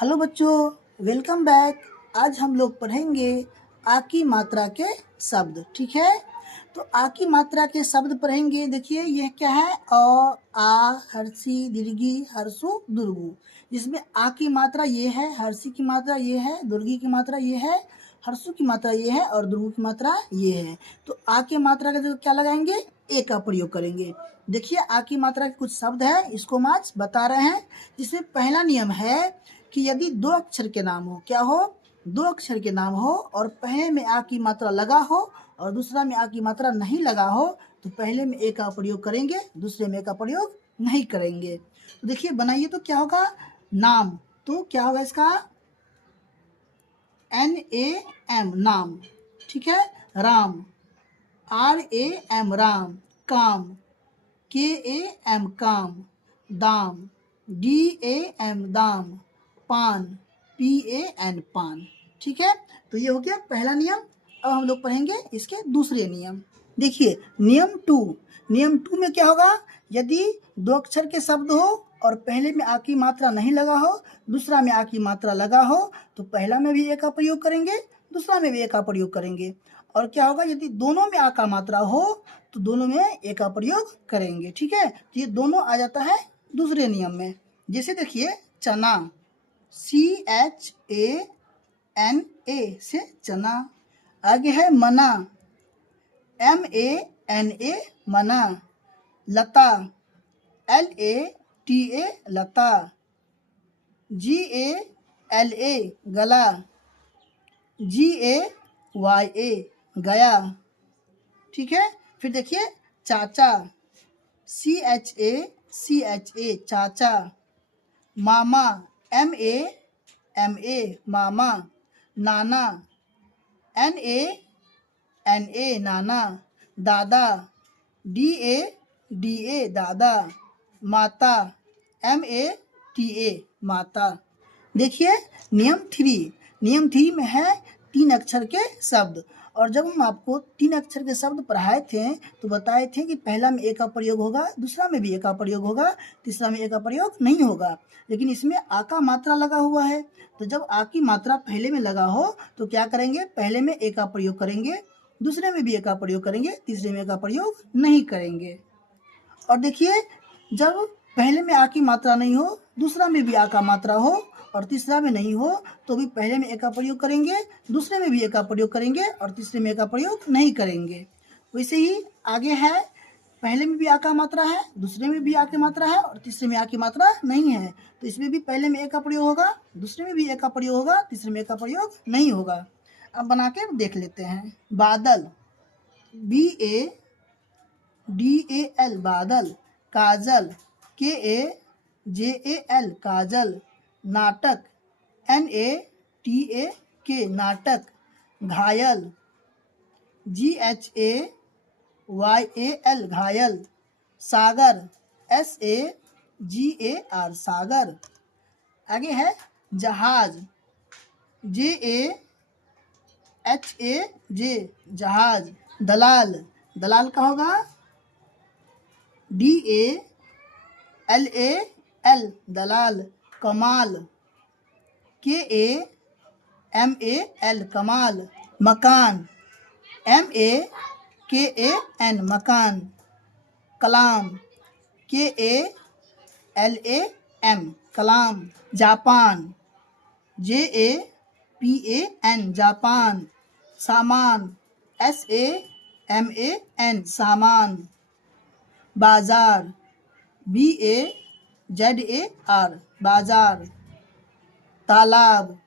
Hello बच्चों, welcome back. आज हम लोग पढ़ेंगे आ की मात्रा के शब्द। ठीक है, तो आ की मात्रा के शब्द पढ़ेंगे। देखिए यह क्या है, अ, आ, हर्षी, दीर्घी, हर्षु, दुर्गु। जिसमें आ की मात्रा ये है, हर्षी की मात्रा ये है, दुर्गी की मात्रा ये है, हर्षु की मात्रा ये है और दुर्गु की मात्रा ये है। तो आ की मात्रा का जो क्या लगाएंगे, ए का प्रयोग करेंगे। देखिए आ की मात्रा के कुछ शब्द है, इसको हम आज बता रहे हैं। जिसमें पहला नियम है कि यदि दो अक्षर के नाम हो, क्या हो, दो अक्षर के नाम हो और पहले में आ की मात्रा लगा हो और दूसरा में आ की मात्रा नहीं लगा हो, तो पहले में ए का प्रयोग करेंगे, दूसरे में ए का प्रयोग नहीं करेंगे। तो देखिए बनाइए, तो क्या होगा, नाम। तो क्या होगा इसका, NAM, नाम। ठीक है, राम, RAM, राम। काम, KAM, काम। दाम, DAM, दाम। पान, PAN, पान। ठीक है, तो ये हो गया पहला नियम। अब हम लोग पढ़ेंगे इसके दूसरे नियम। देखिए नियम 2, नियम 2 में क्या होगा, यदि दो अक्षर के शब्द हो और पहले में आ की मात्रा नहीं लगा हो, दूसरा में आ की मात्रा लगा हो, तो पहला में भी ए का प्रयोग करेंगे, दूसरा में भी ए का प्रयोग करेंगे। और क्या होगा, यदि दोनों में आ का मात्रा हो तो दोनों में ए का प्रयोग करेंगे। ठीक है, तो ये दोनों आ जाता है दूसरे नियम में। जैसे देखिए चना, CHANA से चना। आगे है मना, MANA, मना। लता, LATA, लता। GALA, गला। GAYA, गया। ठीक है, फिर देखिए चाचा, CHA, चाचा। मामा, MAMA, मामा। नाना, NANA, नाना। दादा, DADA, दादा। माता, MATA, माता। देखिए नियम 3, नियम 3 में है 3 अक्षर के शब्द। और जब हम आपको 3 अक्षर के शब्द पढ़ाए थे तो बताए थे कि पहला में ए का प्रयोग होगा, दूसरा में भी ए का प्रयोग होगा, तीसरा में ए का प्रयोग नहीं होगा। लेकिन इसमें आ का मात्रा लगा हुआ है, तो जब आ की मात्रा पहले में लगा हो तो क्या करेंगे, पहले में ए का प्रयोग करेंगे, दूसरे में भी ए का प्रयोग करेंगे, तीसरे में ए का प्रयोग नहीं करेंगे। और देखिए जब पहले में आ की मात्रा नहीं हो, दूसरा में भी आ का मात्रा हो और तीसरा में नहीं हो, तो भी पहले में ए का प्रयोग करेंगे, दूसरे में भी ए का प्रयोग करेंगे और तीसरे में ए का प्रयोग नहीं करेंगे। वैसे ही आगे है, पहले में भी आ का मात्रा है, दूसरे में भी आ की मात्रा है और तीसरे में आ की मात्रा नहीं है, तो इसमें भी पहले में ए का प्रयोग होगा, दूसरे में भी ए का प्रयोग होगा, तीसरे में ए का प्रयोग नहीं होगा। अब बना के देख लेते हैं। बादल, BADAL, बादल। काजल, KAJAL, काजल। नाटक, NATAK, नाटक। घायल, GHAYAL, घायल। सागर, SAGAR, सागर। आगे है जहाज, JAHAJ, जहाज। दलाल, दलाल का होगा DALAL, दलाल। कमाल, KAMAL, कमाल। मकान, MAKAN, मकान। Kalam, KALAM, Kalam. Japan, JAPAN, Japan. सामान, SAMAN, सामान। बाजार, BAZAR, बाजार। तालाब,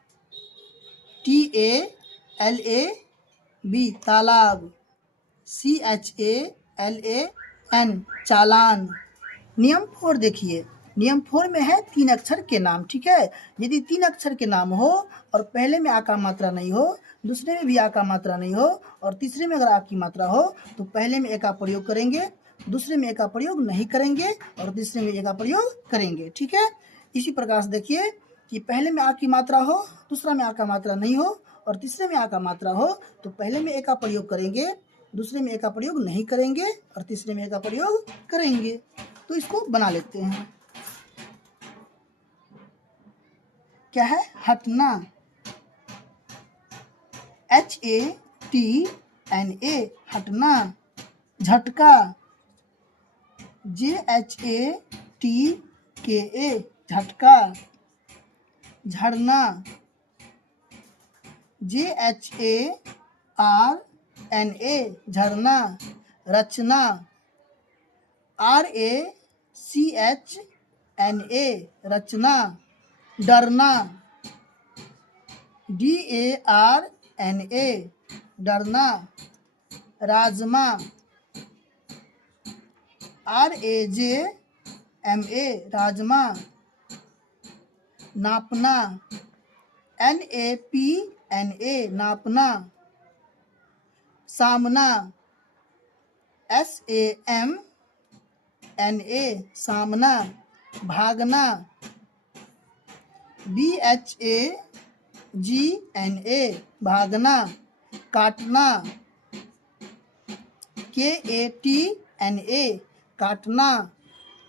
TALAB, तालाब। CHALAN, चालान। नियम 4 देखिए, नियम 4 में है 3 अक्षर के नाम। ठीक है, यदि 3 अक्षर के नाम हो और पहले में आ का मात्रा नहीं हो, दूसरे में भी आ का मात्रा नहीं हो और तीसरे में अगर आ की मात्रा हो, तो पहले में ए का प्रयोग करेंगे, दूसरे में ए का प्रयोग नहीं करेंगे और तीसरे में ए का प्रयोग करेंगे। ठीक है, इसी प्रकार से देखिए कि पहले में आ की मात्रा हो, दूसरा में आ का मात्रा नहीं हो और तीसरे में आ का मात्रा हो, तो पहले में ए का प्रयोग करेंगे, दूसरे में ए का प्रयोग नहीं करेंगे और तीसरे में ए का प्रयोग करेंगे। तो इसको बना लेते हैं। क्या है? हटना, HATNA, हटना। झटका, JHATKA, झटका। झरना, JHARNA, झरना। रचना, RACHNA, रचना। डरना, DARNA, डरना। राजमा, RAJMA, राजमा। नापना, NAPNA, नापना। सामना, SAMNA, सामना। भागना, BHAGNA, भागना। काटना, KATNA, काटना।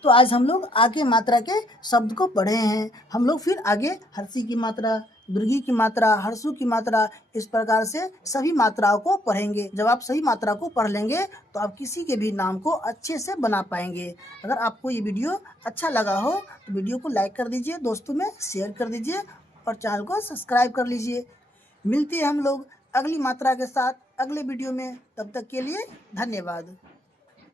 तो आज हम लोग आगे मात्रा के शब्द को पढ़े हैं। हम लोग फिर आगे हर्षी की मात्रा, दीर्घी की मात्रा, हर्षु की मात्रा, इस प्रकार से सभी मात्राओं को पढ़ेंगे। जब आप सही मात्रा को पढ़ लेंगे तो आप किसी के भी नाम को अच्छे से बना पाएंगे। अगर आपको ये वीडियो अच्छा लगा हो तो वीडियो को लाइक कर दीजिए, दोस्तों में शेयर कर दीजिए और चैनल को सब्सक्राइब कर लीजिए। मिलते हैं हम लोग अगली मात्रा के साथ अगले वीडियो में। तब तक के लिए धन्यवाद।